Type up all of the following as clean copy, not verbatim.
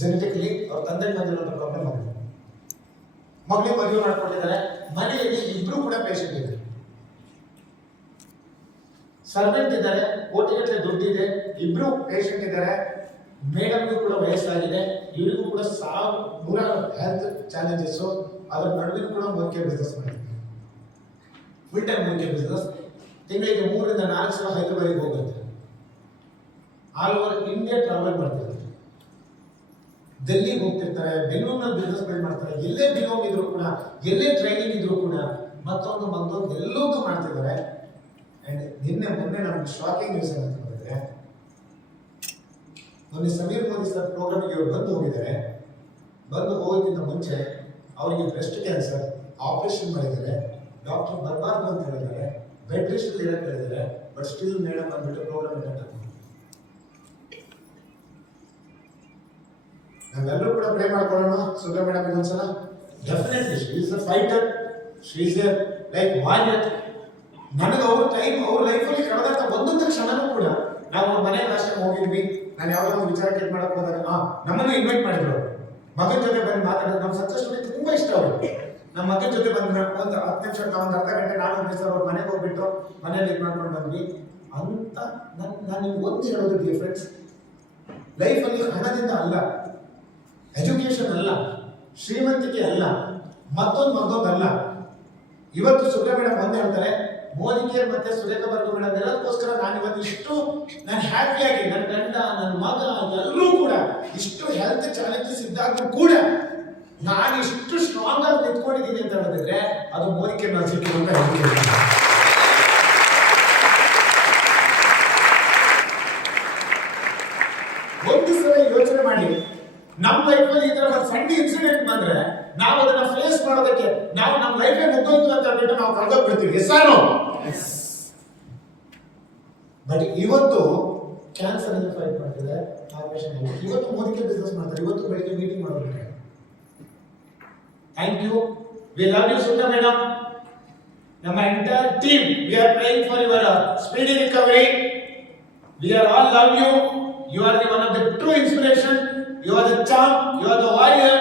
Genetically ಅವ್ರ ತಂದೆ ಬಂದಿರೋ ಪ್ರಾಬ್ಲಮ್ ಆಗಿದೆ. ಮಗಳಿಗೆ ಮದುವೆ ಮಾಡ್ಕೊಂಡಿದ್ದಾರೆ. ಮನೆಯಲ್ಲಿ ಇಬ್ರು ಕೂಡ ಪೇಷಂಟ್ ಇದ್ದಾರೆ, ಸರ್ವೆಂಟ್ ಇದ್ದಾರೆ, ಕೋಟಿಗಟ್ಟಲೆ ದುಡ್ಡಿದೆ, ಇಬ್ರು ಪೇಷಂಟ್ ಇದ್ದಾರೆ. ಮೇಡಮ್ಗೂ ಕೂಡ ವಯಸ್ಸಾಗಿದೆ, ಇವರಿಗೂ ಕೂಡ ನೂರಾರು ಹೆಲ್ತ್ ಚಾಲೆಂಜಸ್. ಅದರ ನಡುವೆ ಕೂಡ ಮುಖ್ಯ ಬಿಸ್ನೆಸ್ ಮಾಡಿದ್ದಾರೆ, ಫುಲ್ ಟೈಮ್ ಮುಖ್ಯ ಬಿಸ್ನೆಸ್. ತಿಂಗಳಿಗೆ 3 ರಿಂದ 4 ಸಲ ಹೈದರಾಬಾದಿಗೆ ಹೋಗುತ್ತೆ. ಆಲ್ ಓವರ್ ಇಂಡಿಯಾ ಟ್ರಾವೆಲ್ ಮಾಡ್ತಿರ್ತಾರೆ, ಡೆಲ್ಲಿಗೆ ಹೋಗ್ತಿರ್ತಾರೆ, ಬೆಂಗಳೂರಿನಲ್ಲಿ ಬಿಸ್ನೆಸ್ ಬಿಲ್ಡ್ ಮಾಡ್ತಾರೆ. ಎಲ್ಲೇ ಬಿಲೋಂಗ್ ಇದ್ರು ಕೂಡ, ಎಲ್ಲೇ ಟ್ರೈನಿಂಗ್ ಇದ್ರು ಕೂಡ ಮತ್ತೊಂದು ಎಲ್ಲೋದು ಮಾಡ್ತಿದ್ದಾರೆ. ಅಂಡ್ ಮೊನ್ನೆ ನಮ್ಗೆ ಶಾಕಿಂಗ್ ನ್ಯೂಸ್ ಅಂತ ಹೇಳಿದ್ರೆ, ಮೊನ್ನೆ ಸಮೀರ್ ಮೋದಿ ಸರ್ ಪ್ರೋಗ್ರಾಮಿಗೆ ಇವರು ಬಂದು ಹೋಗಿದ್ದಾರೆ. ಬಂದು ಹೋಗೋದಕ್ಕಿಂತ ಮುಂಚೆ ಅವರಿಗೆ ಬ್ರೆಸ್ಟ್ ಕ್ಯಾನ್ಸರ್ ಆಪರೇಷನ್ ಮಾಡಿದ್ದಾರೆ. ಡಾಕ್ಟರ್ ಬರಬಾರ್ದು ಅಂತ ಹೇಳಿದ್ದಾರೆ, ಬೆಡ್ ರೆಸ್ಟ್ ಇರಕ್ಕೆ ಹೇಳಿದ್ದಾರೆ. ಬಟ್ ಸ್ಟಿಲ್ ಮೇಡಮ್ ಬಂದ್ಬಿಟ್ಟು ಪ್ರೋಗ್ರಾಮ್ ಅಟೆಂಡ್ ಆಗ್ತಾರೆ. ನಾವೆಲ್ಲರೂ ಕೂಡ ಪ್ರೇ ಮಾಡ್ಕೊಳ್ಳೋಣ ಸುಧಾ ಮೇಡಮ್ ಒಂದ್ಸಲ. Definitely she is a fighter, she is a like warrior. ನನಗೆ ಅವ್ರ ಟೈಮ್ ಅವ್ರ ಲೈಫಲ್ಲಿ ಕಳೆದಂತ ಒಂದೊಂದು ಕ್ಷಣನೂ ಕೂಡ ನಾವು ಅವ್ರ ಮನೆ ರಾಷ್ಟ್ರ ಹೋಗಿದ್ವಿ. ನಾನು ಯಾವುದೋ ಒಂದು ವಿಚಾರಕ್ಕೆ ಮಾಡಕ್ ಹೋದಾಗ ನಮ್ಮನ್ನು ಇನ್ವೈಟ್ ಮಾಡಿದ್ರು. ಮಗನ ಜೊತೆ ಬಂದು ಮಾತಾಡೋದು ನಮ್ಮ ಸಕ್ಸಸ್ ಸ್ಟೋರಿ ತುಂಬಾ ಇಷ್ಟ ಅವ್ರಿಗೆ. ನಮ್ಮ ಮಗನ ಜೊತೆ ಬಂದ್ರೆ ಒಂದು 10 ನಿಮಿಷ, ಒಂದು ಅರ್ಧ ಗಂಟೆ ನಾನು ಸರ್ ಅವ್ರ ಮನೆಗೆ ಹೋಗ್ಬಿಟ್ಟು ಮನೇಲಿ ಇದು ಮಾಡ್ಕೊಂಡು ಬಂದ್ವಿ ಅಂತ. ನಾನು ನಿಮ್ಗೆ ಒಂದು ಹೇಳೋದು ಡಿಯರ್ ಫ್ರೆಂಡ್ಸ್, ಲೈಫಲ್ಲಿ ಹಣದಿಂದ ಅಲ್ಲ, ಎಜುಕೇಶನ್ ಅಲ್ಲ, ಶ್ರೀಮಂತಿಕೆ ಅಲ್ಲ, ಮತ್ತೊಂದಲ್ಲ. ಇವತ್ತು ಸುರೇಖಾ ಮೇಡಮ್ ಒಂದೇ ಹೇಳ್ತಾರೆ, ಮೋದಿ ಕೇರ್ ಮತ್ತೆ ಸುರೇಖಾ ಬರ್ಗು ಮೇಡಮ್ ಎಲ್ಲದಕ್ಕೋಸ್ಕರ ನಾನು ಇವತ್ತು ನಾನು ಹ್ಯಾಪಿಯಾಗಿ ನನ್ನ ಗಂಡ, ನನ್ನ ಮಗ ಎಲ್ಲರೂ ಕೂಡ ಇಷ್ಟು ಹೆಲ್ತ್ ಚಾಲೆಂಜಸ್ ಇದ್ದಾಗೂ ಕೂಡ ನಾನು ಇಷ್ಟು ಸ್ಟ್ರಾಂಗ್ ಆಗಿ ನಿಂತ್ಕೊಂಡಿದ್ದೀನಿ ಅಂತ ಹೇಳಿದ್ರೆ ಅದು ಮೋದಿ ಕೇರ್ ನಾನು ಸಿಕ್ಕಿದೆ ಅಂತ ಹೇಳ್ತೀನಿ. ಒಂದು ಸಲ ಯೋಚನೆ ಮಾಡಿ, ನಮ್ಮ ಲೈಫಲ್ಲಿ ಈ ತರ ಒಂದು ಸಣ್ಣ ಇನ್ಸಿಡೆಂಟ್ ಬಂದ್ರೆ ನಾವು ಅದನ್ನ ಫೇಸ್ ಮಾಡೋದಕ್ಕೆ ನಮ್ಮ ಲೈಫ್ ಮುಗ್ದೋಯ್ತು ಅಂತ ಹೇಳ್ಬಿಟ್ಟು ನಾವು ಕಳೆದೋಗ್ಬಿಡ್ತೀವಿ. ಬಟ್ ಇವತ್ತು ಕ್ಯಾನ್ಸರ್ ಅಲ್ಲಿ ಫೈಟ್ ಮಾಡ್ತಿದೆ, ಆಪರೇಷನ್ ಆಗಿದೆ. ಇವತ್ತು ಮೋದಿಗೆ ಬಿಸ್ನೆಸ್ ಮಾಡ್ತಾರೆ, ಇವತ್ತು ಬೆಳಿಗ್ಗೆ ಮೀಟಿಂಗ್ ಮಾಡೋದಿಲ್ಲ. Thank you, we love you Sudha madam. ನಮ್ಮ entire team we are praying for your speedy recovery. We are all love you. You are the one of the true inspiration. You are the charm. You are the warrior.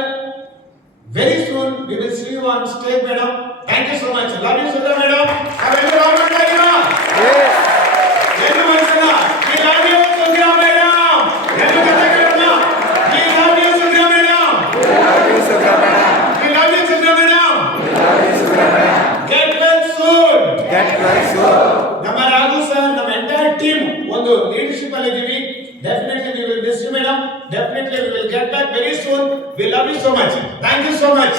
Very soon we will see you on stage, madam. Thank you so much. Love you, Sudha, madam. Have a good afternoon, madam. Yes. Yendu Vansana. We love you, Sudha, madam. Yendu Kathakarana. We love you, Sudha, madam. We love you, Sudha, madam. We love you, Sudha, madam. We love you, Sudha, madam. Get well soon. Get well soon. ನಮ್ಮ Raghu sir, ನಮ್ಮ entire team ಒಂದು leadership ಅಲ್ಲಿ ಇದೀವಿ. Definitely we will miss you, madam. Definitely we will get back very soon. We love you so much. Thank you so much.